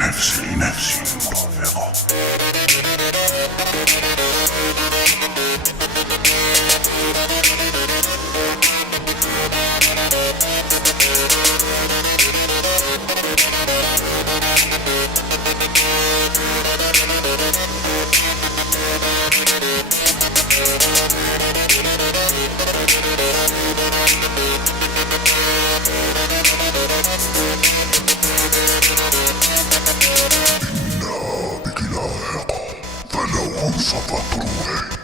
نفسي نفسي مرافقة. إنا بك لاحقة، فلو انصفت روحي